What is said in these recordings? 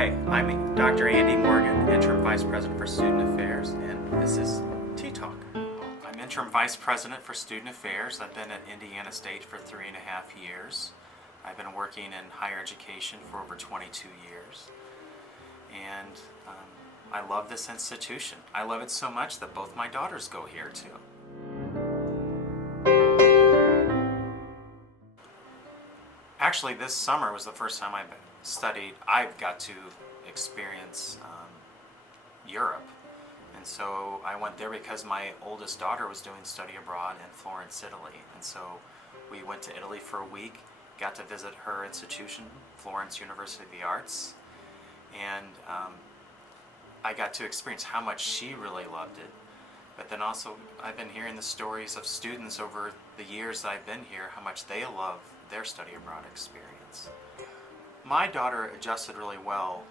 Hi, I'm Dr. Andy Morgan, Interim Vice President for Student Affairs, and this is T-Talk. I'm Interim Vice President for Student Affairs. I've been at Indiana State for 3.5 years. I've been working in higher education for over 22 years. And I love this institution. I love it so much that both my daughters go here too. Actually, this summer was the first time I've got to experience Europe. And so I went there because my oldest daughter was doing study abroad in Florence, Italy. And so we went to Italy for a week, got to visit her institution, Florence University of the Arts. And I got to experience how much she really loved it. But then also, I've been hearing the stories of students over the years I've been here, how much they love their study abroad experience. My daughter adjusted really well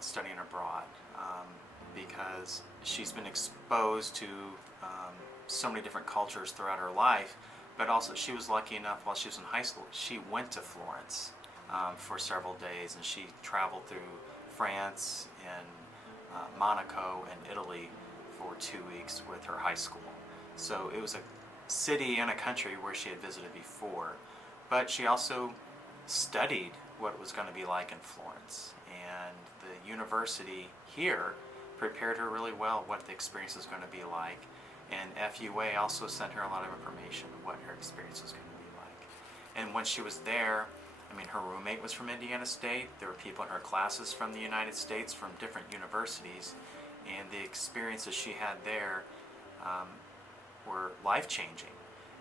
studying abroad because she's been exposed to so many different cultures throughout her life, but also she was lucky enough while she was in high school, she went to Florence for several days, and she traveled through France and Monaco and Italy for 2 weeks with her high school. So it was a city and a country where she had visited before, but she also studied what it was going to be like in Florence, and the university here prepared her really well what the experience is going to be like, and FUA also sent her a lot of information on what her experience was going to be like. And when she was there, I mean, her roommate was from Indiana State, there were people in her classes from the United States, from different universities, and the experiences she had there were life-changing.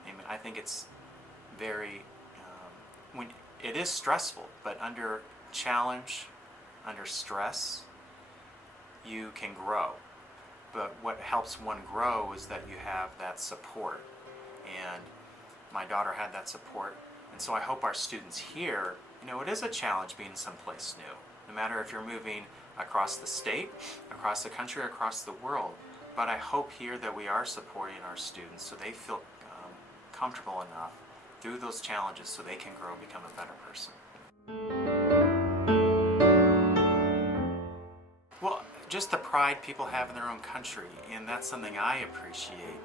I mean, I think it's very, when it is stressful, but under challenge, under stress, you can grow. But what helps one grow is that you have that support. And my daughter had that support. And so I hope our students here, it is a challenge being someplace new. No matter if you're moving across the state, across the country, across the world. But I hope here that we are supporting our students so they feel comfortable enough through those challenges so they can grow and become a better person. Well, just the pride people have in their own country, and that's something I appreciate.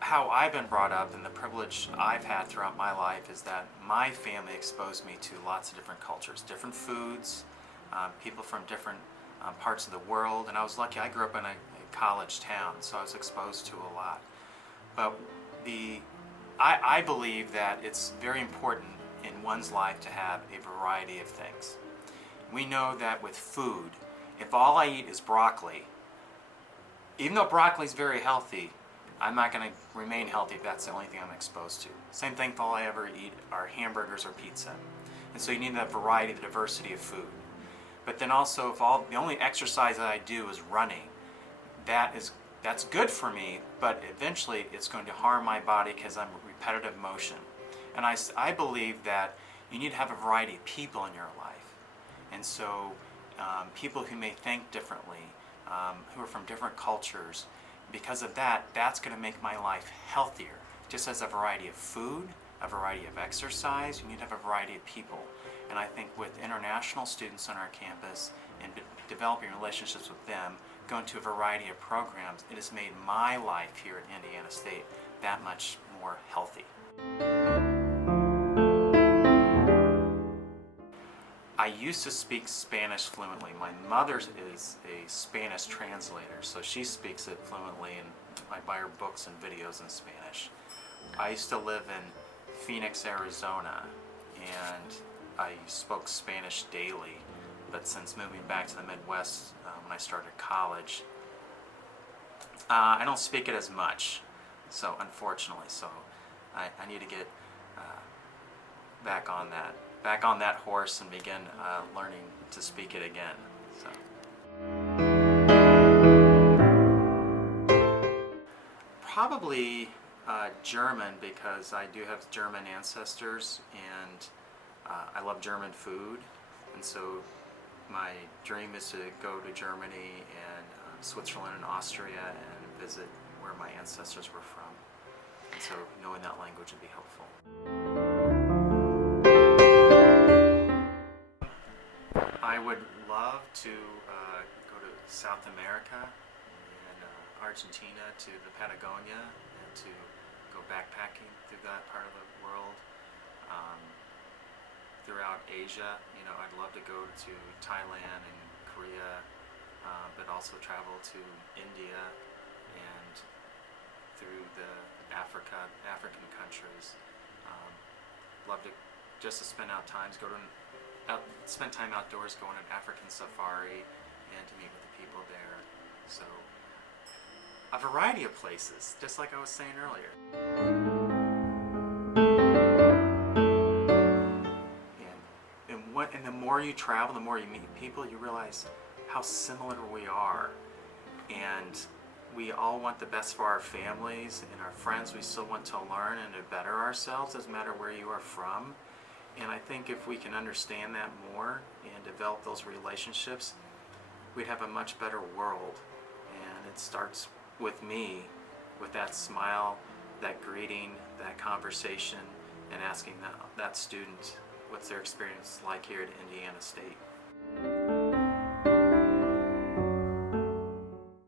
How I've been brought up and the privilege I've had throughout my life is that my family exposed me to lots of different cultures, different foods, people from different parts of the world, and I was lucky I grew up in a college town, so I was exposed to a lot. But I believe that it's very important in one's life to have a variety of things. We know that with food, if all I eat is broccoli, even though broccoli is very healthy, I'm not going to remain healthy if that's the only thing I'm exposed to. Same thing if all I ever eat are hamburgers or pizza. And so you need that variety, the diversity of food. But then also, if the only exercise that I do is running, that's good for me, but eventually it's going to harm my body because I'm repetitive motion. And I believe that you need to have a variety of people in your life. And so people who may think differently, who are from different cultures, because of that, that's going to make my life healthier. Just as a variety of food, a variety of exercise, you need to have a variety of people. And I think with international students on our campus and developing relationships with them, going to a variety of programs, it has made my life here at Indiana State that much more healthy. I used to speak Spanish fluently. My mother is a Spanish translator, so she speaks it fluently, and I buy her books and videos in Spanish. I used to live in Phoenix, Arizona, and I spoke Spanish daily, but since moving back to the Midwest when I started college, I don't speak it as much, so unfortunately, so I need to get back on that horse and begin learning to speak it again. So. Probably German, because I do have German ancestors, and I love German food, and so my dream is to go to Germany and Switzerland and Austria and visit where my ancestors were from, and so knowing that language would be helpful. would love to go to South America and Argentina to the Patagonia and to go backpacking through that part of the world. Um, Throughout Asia, I'd love to go to Thailand and Korea, but also travel to India and through the African countries. Love to just to spend out times, spend time outdoors, go on an African safari, and to meet with the people there. So a variety of places, just like I was saying earlier. And the more you travel, the more you meet people, you realize how similar we are. And we all want the best for our families and our friends. We still want to learn and to better ourselves, doesn't matter where you are from. And I think if we can understand that more and develop those relationships, we'd have a much better world. And it starts with me, with that smile, that greeting, that conversation, and asking that student what's their experience like here at Indiana State.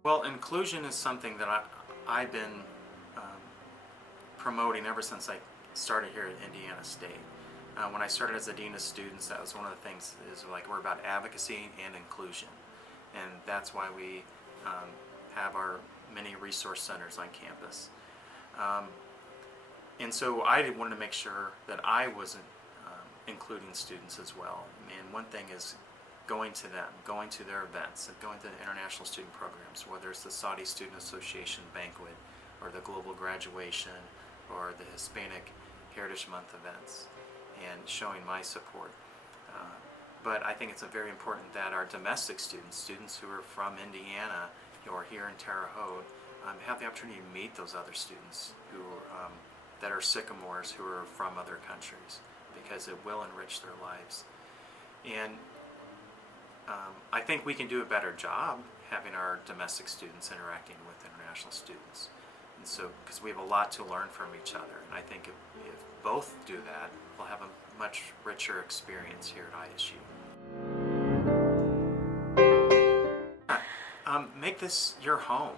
Well, inclusion is something that I've been promoting ever since I started here at Indiana State. When I started as a dean of students, that was one of the things, is like we're about advocacy and inclusion. And that's why we have our many resource centers on campus. And so I wanted to make sure that I wasn't including students as well. And one thing is going to them, going to their events, going to the international student programs, whether it's the Saudi Student Association banquet or the global graduation or the Hispanic Heritage Month events, and showing my support. But I think it's very important that our domestic students who are from Indiana or here in Terre Haute, have the opportunity to meet those other students who that are Sycamores who are from other countries, because it will enrich their lives. And I think we can do a better job having our domestic students interacting with international students. And so, because we have a lot to learn from each other. And I think if both do that, we'll have a much richer experience here at ISU. Make this your home,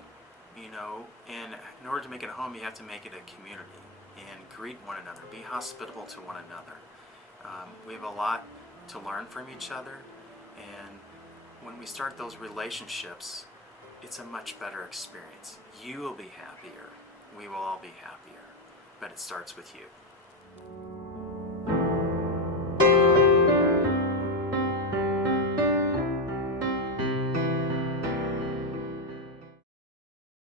and in order to make it a home, you have to make it a community and greet one another, be hospitable to one another. We have a lot to learn from each other, and when we start those relationships, it's a much better experience. You will be happier, we will all be happier, but it starts with you.